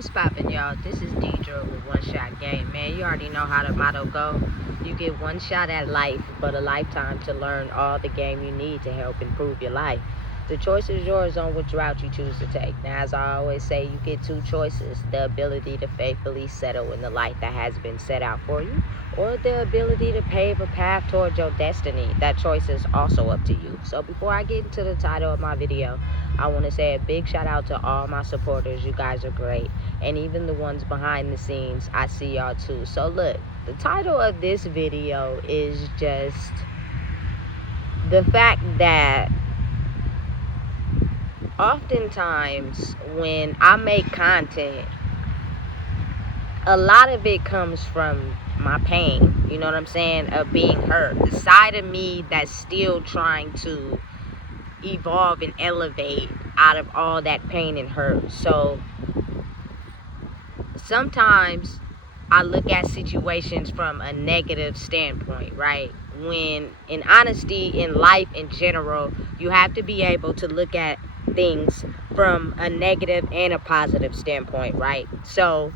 What's poppin', y'all? This is Deidre with One Shot Game. Man, you already know how the motto go. You get one shot at life, but a lifetime to learn all the game you need to help improve your life. The choice is yours on which route you choose to take. Now, as I always say, you get two choices: the ability to faithfully settle in the life that has been set out for you, or the ability to pave a path towards your destiny. That choice is also up to you. So before I get into the title of my video, I want to say a big shout out to all my supporters. You guys are great. And even the ones behind the scenes, I see y'all too. So look, the title of this video is just the fact that oftentimes when I make content, a lot of it comes from my pain, you know what I'm saying, of being hurt. The side of me that's still trying to evolve and elevate out of all that pain and hurt. So sometimes I look at situations from a negative standpoint, right? When in honesty, in life in general, you have to be able to look at things from a negative and a positive standpoint, right? So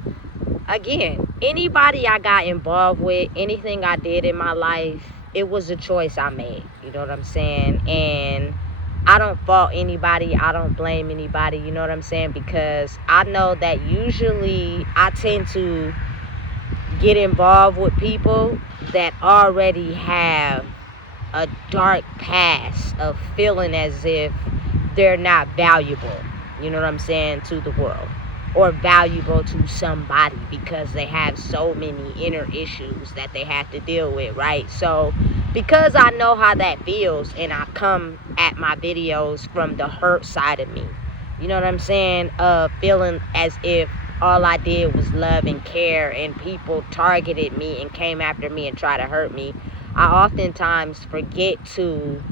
again, anybody I got involved with, anything I did in my life, it was a choice I made. You know what I'm saying? And I don't fault anybody. I don't blame anybody. You know what I'm saying? Because I know that usually I tend to get involved with people that already have a dark past of feeling as if they're not valuable, you know what I'm saying, to the world, or valuable to somebody because they have so many inner issues that they have to deal with, right? So because I know how that feels, and I come at my videos from the hurt side of me, you know what I'm saying, feeling as if all I did was love and care, and people targeted me and came after me and tried to hurt me, I oftentimes forget to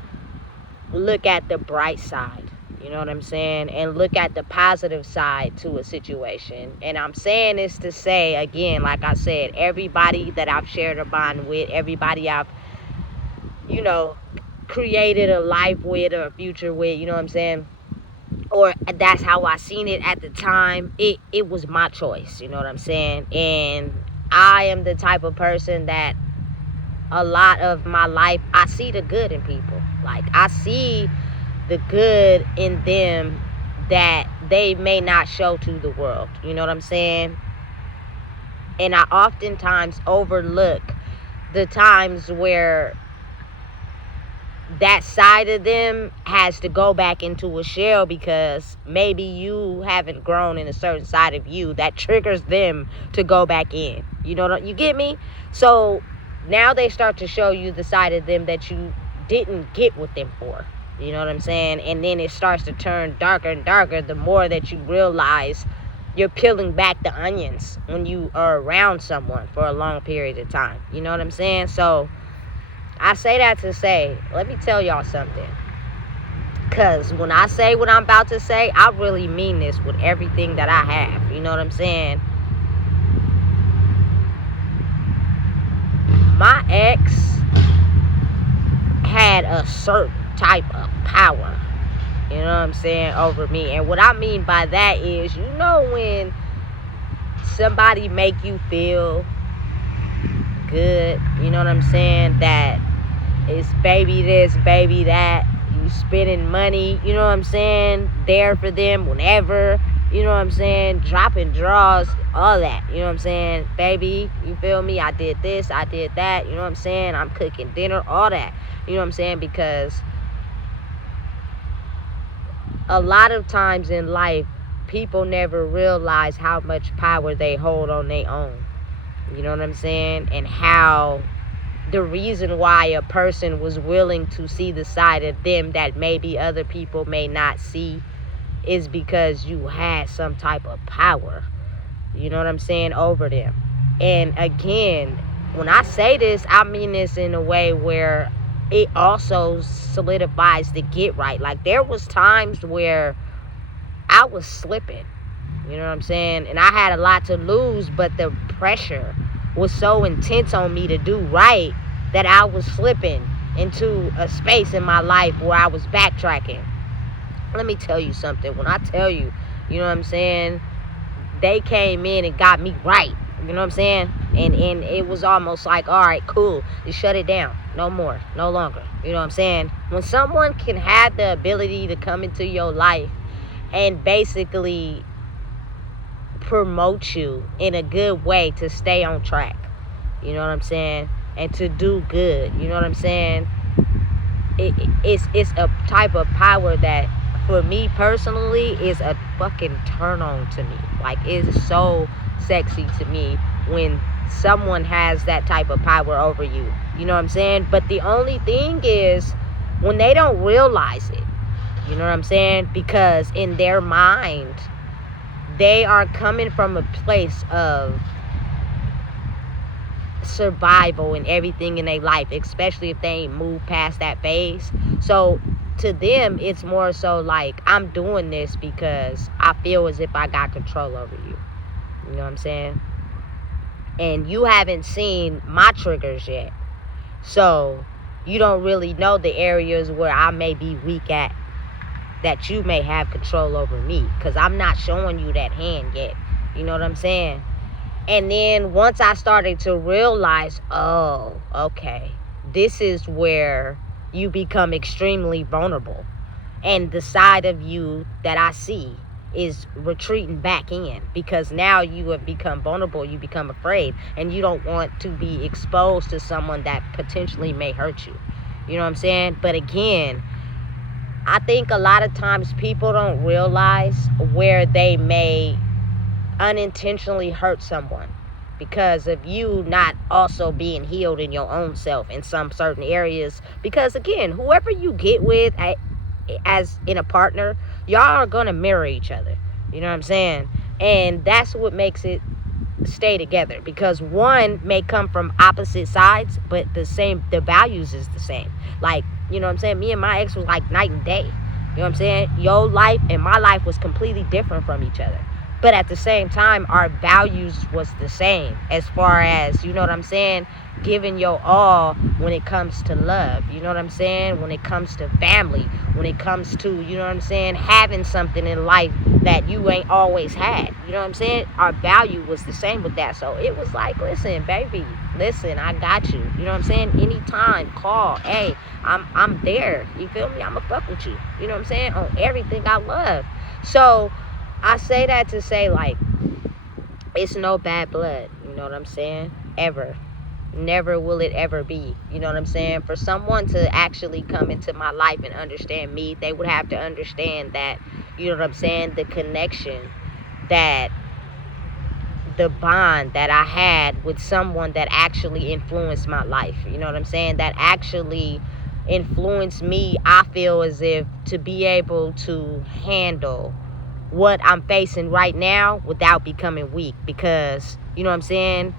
look at the bright side, you know what I'm saying, and look at the positive side to a situation. And I'm saying this to say, again, like I said, everybody that I've shared a bond with, everybody I've, created a life with or a future with, you know what I'm saying, or that's how I seen it at the time, it was my choice, you know what I'm saying. And I am the type of person that a lot of my life, I see the good in people. Like, I see the good in them that they may not show to the world, you know what I'm saying. And I oftentimes overlook the times where that side of them has to go back into a shell because maybe you haven't grown in a certain side of you that triggers them to go back in. You get me? So now they start to show you the side of them that you didn't get with them for. You know what I'm saying? And then it starts to turn darker and darker the more that you realize you're peeling back the onions when you are around someone for a long period of time. You know what I'm saying? So I say that to say, let me tell y'all something. Because when I say what I'm about to say, I really mean this with everything that I have. You know what I'm saying? My ex had a certain type of power, you know what I'm saying, over me. And what I mean by that is, when somebody make you feel good, you know what I'm saying, that it's baby this, baby that, you spending money, you know what I'm saying, there for them whenever, you know what I'm saying, dropping draws, all that, you know what I'm saying, baby, you feel me, I did this, I did that, you know what I'm saying, I'm cooking dinner, all that, you know what I'm saying, because a lot of times in life, people never realize how much power they hold on their own, you know what I'm saying, and how the reason why a person was willing to see the side of them that maybe other people may not see is because you had some type of power, you know what I'm saying, over them. And again, when I say this, I mean this in a way where it also solidifies the get right. Like, there was times where I was slipping, you know what I'm saying, and I had a lot to lose, but the pressure was so intense on me to do right that I was slipping into a space in my life where I was backtracking. Let me tell you something. When I tell you, you know what I'm saying, they came in and got me right. You know what I'm saying? And it was almost like, all right, cool, you shut it down. No more, no longer. You know what I'm saying? When someone can have the ability to come into your life and basically promote you in a good way to stay on track, you know what I'm saying, and to do good, you know what I'm saying, it's a type of power that for me personally is a fucking turn on to me. Like, it's so sexy to me when someone has that type of power over you, you know what I'm saying. But the only thing is when they don't realize it, you know what I'm saying, because in their mind they are coming from a place of survival and everything in their life, especially if they ain't moved past that phase. So to them, it's more so like, I'm doing this because I feel as if I got control over you. You know what I'm saying? And you haven't seen my triggers yet. So you don't really know the areas where I may be weak at, that you may have control over me, because I'm not showing you that hand yet. You know what I'm saying? And then once I started to realize, oh, okay, this is where you become extremely vulnerable. And the side of you that I see is retreating back in, because now you have become vulnerable, you become afraid, and you don't want to be exposed to someone that potentially may hurt you. You know what I'm saying? But again, I think a lot of times people don't realize where they may unintentionally hurt someone because of you not also being healed in your own self in some certain areas. Because again, whoever you get with as in a partner, y'all are gonna mirror each other. You know what I'm saying? And that's what makes it stay together, because one may come from opposite sides, but the values is the same. Like, you know what I'm saying, me and my ex was like night and day. You know what I'm saying? Your life and my life was completely different from each other, but at the same time our values was the same, as far as, you know what I'm saying, giving your all when it comes to love, you know what I'm saying, when it comes to family, when it comes to, you know what I'm saying, having something in life that you ain't always had. You know what I'm saying? Our value was the same with that. So it was like, listen, baby, listen, I got you. You know what I'm saying? Anytime, call. Hey, I'm there. You feel me? I'ma fuck with you. You know what I'm saying? On everything I love. So I say that to say, like, it's no bad blood. You know what I'm saying? Ever. Never will it ever be. You know what I'm saying? For someone to actually come into my life and understand me, they would have to understand that, you know what I'm saying, the connection, that the bond that I had with someone that actually influenced my life. You know what I'm saying? That actually influenced me, I feel as if, to be able to handle what I'm facing right now without becoming weak. Because, you know what I'm saying,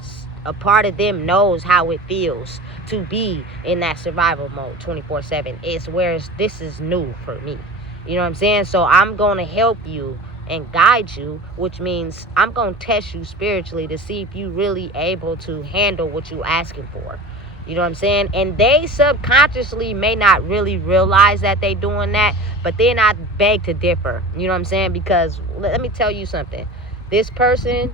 a part of them knows how it feels to be in that survival mode 24/7. It's whereas this is new for me. You know what I'm saying? So I'm going to help you and guide you, which means I'm going to test you spiritually to see if you really able to handle what you asking for. You know what I'm saying? And they subconsciously may not really realize that they doing that, but then I beg to differ. You know what I'm saying? Because let me tell you something. This person,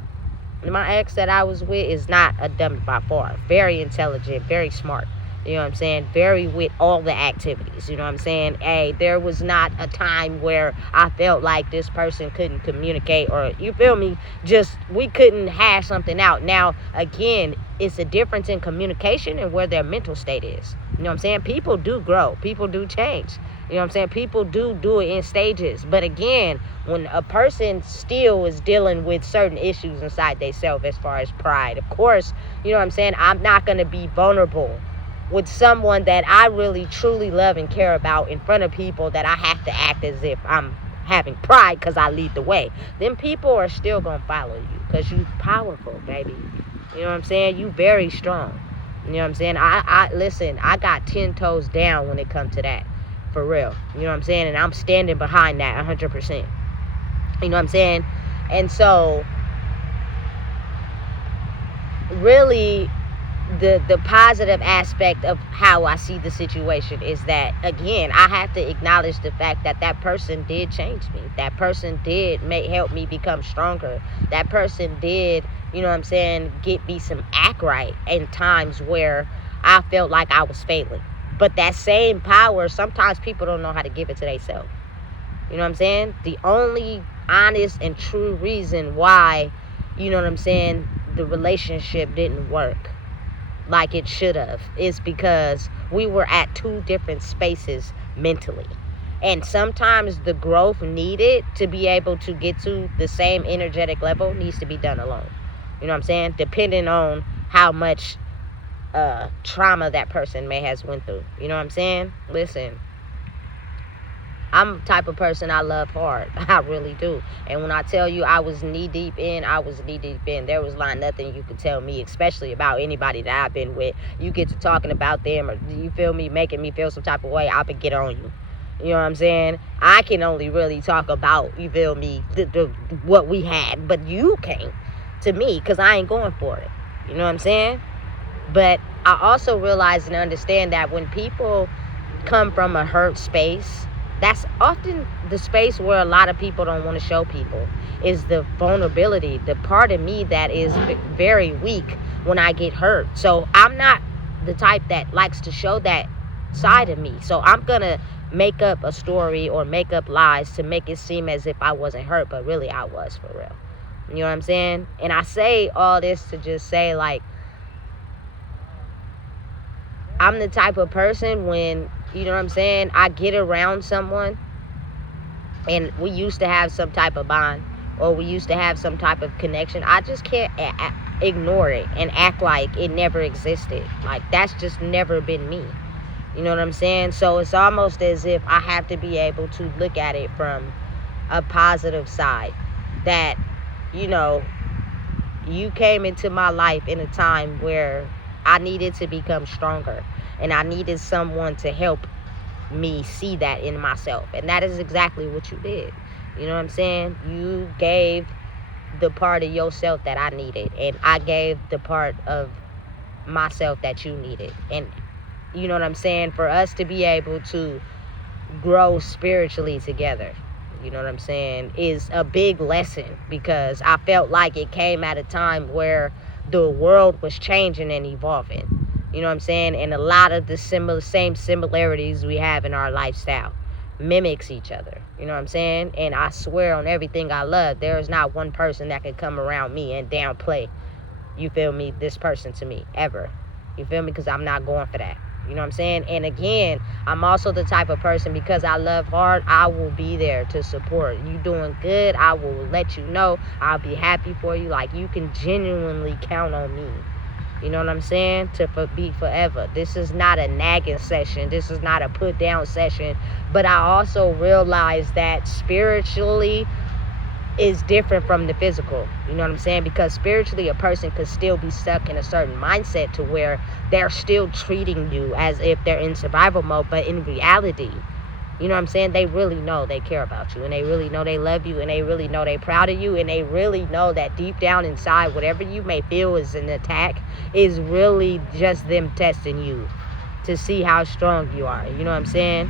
my ex that I was with, is not a dummy by far. Very intelligent, very smart. You know what I'm saying? Very with all the activities. You know what I'm saying? Hey, there was not a time where I felt like this person couldn't communicate, or, you feel me, just we couldn't hash something out. Now, again, it's a difference in communication and where their mental state is. You know what I'm saying? People do grow. People do change. You know what I'm saying? People do it in stages. But again, when a person still is dealing with certain issues inside themselves as far as pride, of course, you know what I'm saying, I'm not going to be vulnerable with someone that I really truly love and care about in front of people that I have to act as if I'm having pride because I lead the way. Then people are still going to follow you because you powerful, baby. You know what I'm saying? You very strong. You know what I'm saying? I listen, I got 10 toes down when it comes to that. For real. You know what I'm saying? And I'm standing behind that 100%. You know what I'm saying? And so, really, the positive aspect of how I see the situation is that, again, I have to acknowledge the fact that that person did change me. That person did help me become stronger. That person did, you know what I'm saying, get me some act right in times where I felt like I was failing. But that same power, sometimes people don't know how to give it to themselves. You know what I'm saying? The only honest and true reason why, you know what I'm saying, the relationship didn't work like it should have is because we were at two different spaces mentally. And sometimes the growth needed to be able to get to the same energetic level needs to be done alone. You know what I'm saying? Depending on how much trauma that person may has went through. You know what I'm saying? Listen, I'm the type of person, I love hard. I really do. And when I tell you I was knee deep in, I was knee deep in. There was like nothing you could tell me, especially about anybody that I've been with. You get to talking about them, or you feel me, making me feel some type of way, I could get on you. You know what I'm saying? I can only really talk about, you feel me, what we had. But you can't, to me, because I ain't going for it. You know what I'm saying? But I also realize and understand that when people come from a hurt space, that's often the space where a lot of people don't want to show people, is the vulnerability, the part of me that is very weak when I get hurt. So I'm not the type that likes to show that side of me. So I'm going to make up a story or make up lies to make it seem as if I wasn't hurt, but really I was, for real. You know what I'm saying? And I say all this to just say, like, I'm the type of person when, you know what I'm saying, I get around someone and we used to have some type of bond or we used to have some type of connection, I just can't ignore it and act like it never existed. Like, that's just never been me. You know what I'm saying? So it's almost as if I have to be able to look at it from a positive side. That, you know, you came into my life in a time where I needed to become stronger, and I needed someone to help me see that in myself. And that is exactly what you did. You know what I'm saying? You gave the part of yourself that I needed, and I gave the part of myself that you needed. And you know what I'm saying? For us to be able to grow spiritually together, you know what I'm saying, is a big lesson, because I felt like it came at a time where the world was changing and evolving. You know what I'm saying? And a lot of the same similarities we have in our lifestyle mimics each other. You know what I'm saying? And I swear on everything I love, there is not one person that can come around me and downplay, you feel me, this person to me, ever. You feel me? Because I'm not going for that. You know what I'm saying? And again, I'm also the type of person, because I love hard, I will be there to support. You doing good, I will let you know. I'll be happy for you. Like, you can genuinely count on me. You know what I'm saying? To be forever. This is not a nagging session. This is not a put down session. But I also realize that spiritually is different from the physical. You know what I'm saying? Because spiritually, a person could still be stuck in a certain mindset to where they're still treating you as if they're in survival mode. But in reality, you know what I'm saying, they really know they care about you, and they really know they love you, and they really know they're proud of you, and they really know that deep down inside, whatever you may feel is an attack is really just them testing you to see how strong you are. You know what I'm saying?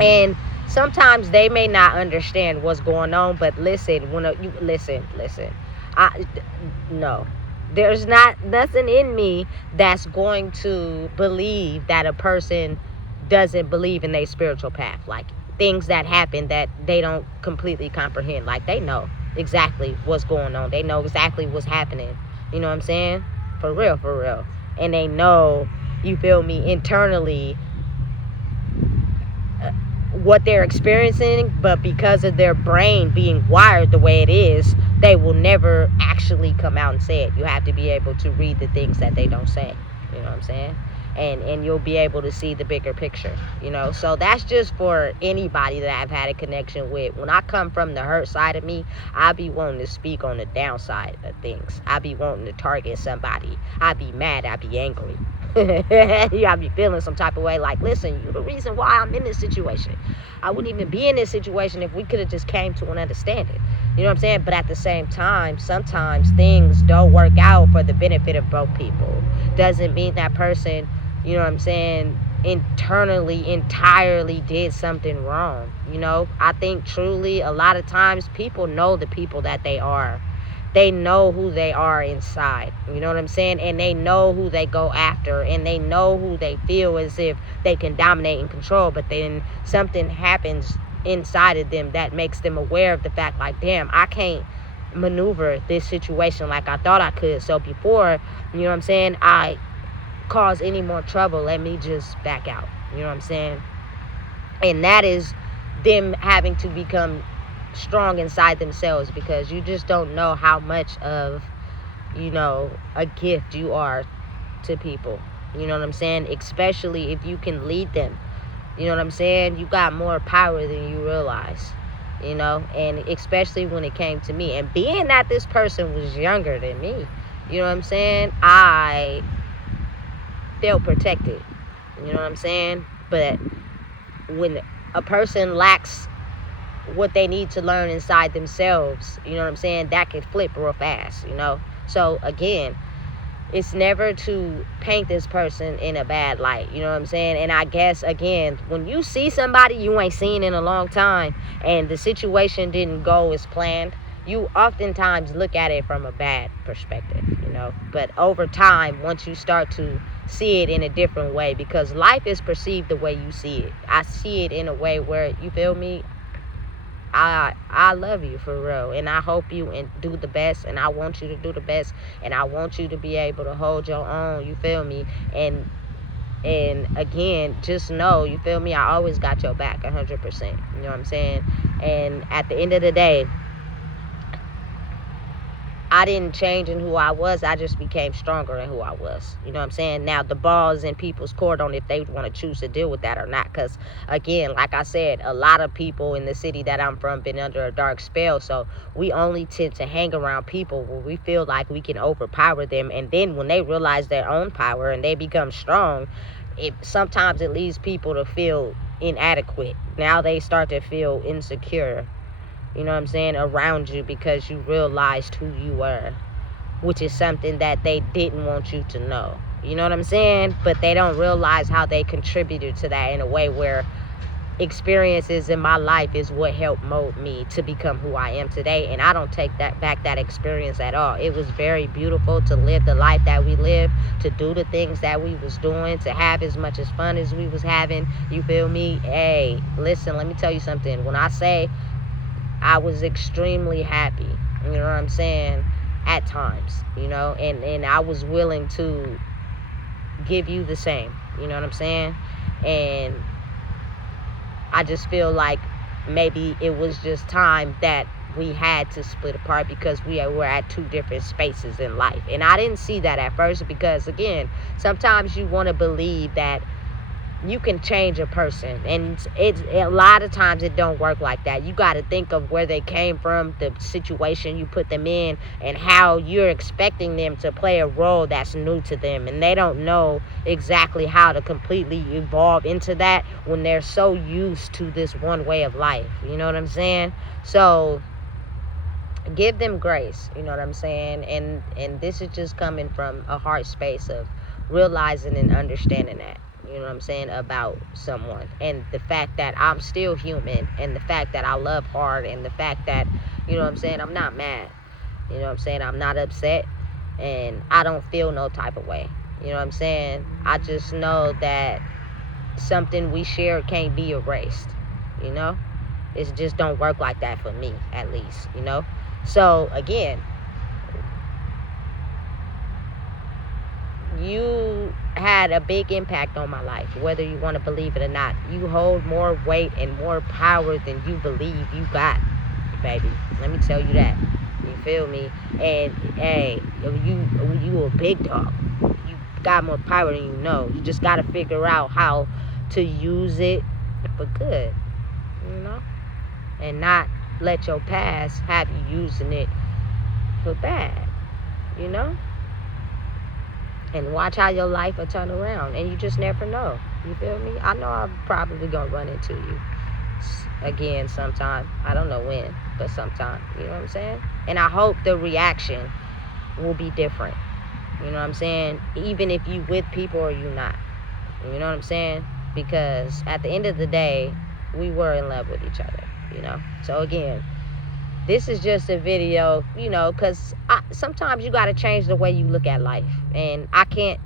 And sometimes they may not understand what's going on, but listen, you listen. No, there's nothing in me that's going to believe that a person doesn't believe in their spiritual path. Like, things that happen that they don't completely comprehend. Like, they know exactly what's going on. They know exactly what's happening. You know what I'm saying? For real. And they know, you feel me, internally, what they're experiencing, but because of their brain being wired the way it is, they will never actually come out and say it. You have to be able to read the things that they don't say. You know what I'm saying? And you'll be able to see the bigger picture, you know. So that's just for anybody that I've had a connection with. When I come from the hurt side of me, I be wanting to speak on the downside of things. I be wanting to target somebody. I be mad. I be angry. You gotta be feeling some type of way like, listen, you're the reason why I'm in this situation. I wouldn't even be in this situation if we could have just came to an understanding. You know what I'm saying? But at the same time, sometimes things don't work out for the benefit of both people. Doesn't mean that person, you know what I'm saying, internally, entirely did something wrong. I think truly a lot of times people know the people that they are. They know who they are inside. You know what I'm saying? And they know who they go after. And they know who they feel as if they can dominate and control. But then something happens inside of them that makes them aware of the fact, like, damn, I can't maneuver this situation like I thought I could. So before, you know what I'm saying, I cause any more trouble, let me just back out. You know what I'm saying? And that is them having to become strong inside themselves, because you just don't know how much of, a gift you are to people. You know what I'm saying? Especially if you can lead them. You know what I'm saying? You got more power than you realize. And especially when it came to me. And being that this person was younger than me, you know what I'm saying? I felt protected. You know what I'm saying? But when a person lacks what they need to learn inside themselves, you know what I'm saying, that could flip real fast. So again, it's never to paint this person in a bad light. You know what I'm saying? And I guess, again, when you see somebody you ain't seen in a long time and the situation didn't go as planned, you oftentimes look at it from a bad perspective. But over time, once you start to see it in a different way, because life is perceived the way you see it. I see it in a way where, you feel me, I love you for real, and I hope you and do the best, and I want you to do the best, and I want you to be able to hold your own, you feel me, and again, just know, you feel me, I always got your back 100%, you know what I'm saying? And at the end of the day, I didn't change in who I was. I just became stronger in who I was. You know what I'm saying? Now, the ball is in people's court on if they want to choose to deal with that or not. Because, again, like I said, a lot of people in the city that I'm from been under a dark spell. So we only tend to hang around people where we feel like we can overpower them. And then when they realize their own power and they become strong, sometimes it leads people to feel inadequate. Now they start to feel insecure, you know what I'm saying, around you, because you realized who you were, which is something that they didn't want you to know. You know what I'm saying? But they don't realize how they contributed to that in a way where experiences in my life is what helped mold me to become who I am today. And I don't take that experience at all. It was very beautiful to live the life that we lived, to do the things that we was doing, to have as much as fun as we was having. You feel me? Hey, listen, let me tell you something. When I say I was extremely happy, you know what I'm saying, at times, and I was willing to give you the same, you know what I'm saying? And I just feel like maybe it was just time that we had to split apart, because we were at two different spaces in life. And I didn't see that at first, because, again, sometimes you want to believe that you can change a person, and it's a lot of times it don't work like that. You got to think of where they came from, the situation you put them in, and how you're expecting them to play a role that's new to them, and they don't know exactly how to completely evolve into that when they're so used to this one way of life. You know what I'm saying? So give them grace, you know what I'm saying? And this is just coming from a heart space of realizing and understanding that, you know what I'm saying, about someone, and the fact that I'm still human, and the fact that I love hard, and the fact that, you know what I'm saying, I'm not mad, you know what I'm saying, I'm not upset, and I don't feel no type of way, you know what I'm saying. I just know that something we share can't be erased, it just don't work like that for me, at least, so again, you had a big impact on my life, whether you want to believe it or not. You hold more weight and more power than you believe you got, baby. Let me tell you that. You feel me? And hey, you a big dog. You got more power than you know. You just got to figure out how to use it for good, and not let your past have you using it for bad, and watch how your life will turn around. And you just never know. You feel me? I know I'm probably gonna run into you again sometime. I don't know when, but sometime. You know what I'm saying? And I hope the reaction will be different. You know what I'm saying? Even if you with people or you not. You know what I'm saying? Because at the end of the day, we were in love with each other, you know? So again, this is just a video, you know, because sometimes you got to change the way you look at life. And I can't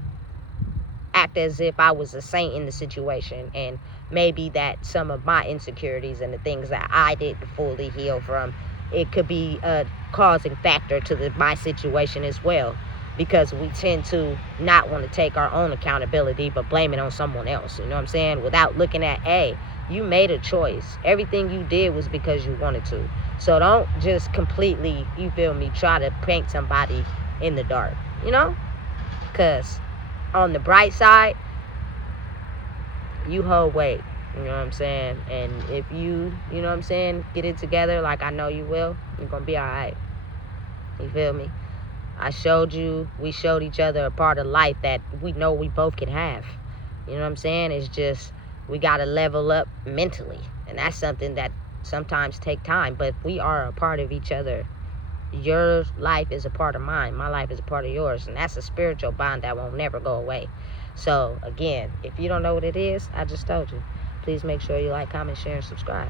act as if I was a saint in the situation, and maybe that some of my insecurities and the things that I didn't fully heal from, it could be a causing factor to my situation as well, because we tend to not want to take our own accountability but blame it on someone else, you know what I'm saying, without looking at, hey, you made a choice. Everything you did was because you wanted to. So don't just completely, you feel me, try to paint somebody in the dark, you know, because on the bright side, you hold weight, you know what I'm saying? And if you know what I'm saying, get it together like I know you will, you're gonna be all right. You feel me? We showed each other a part of life that we know we both can have. You know what I'm saying? It's just, we gotta level up mentally, and that's something that sometimes take time, but we are a part of each other. Your life is a part of mine. My life is a part of yours. And that's a spiritual bond that won't never go away. So, again, if you don't know what it is, I just told you. Please make sure you like, comment, share, and subscribe.